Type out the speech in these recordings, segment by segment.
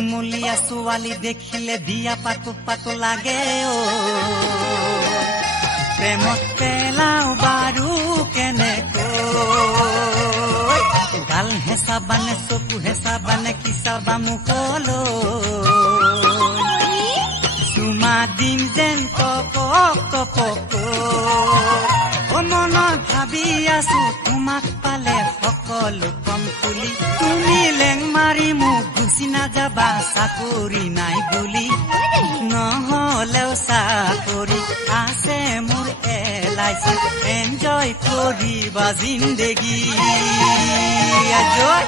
কুমলীয়া ছোৱালী দেখিলে বিয়া পাতো পাতো লাগে অ প্ৰেমত পেলাও বাৰু কেনেকৈ গাল হেঁচা বানে চকু হেঁচা বানে কিচাবা মুখলৈ চুমা দিম যেন তপক তপক মনত ভাবি আছো তোমাক পালে সকলো কম তুলি তুমি লেং মাৰি মোক গুচি নাযাবা চাকৰি নাই বুলি নহলেও চাকৰি আছে মোৰ এলাইচি এনজয় কৰিবা জিন্দেগী আজয়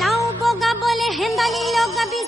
লাও বগাবলে হেন্দালি লগাবি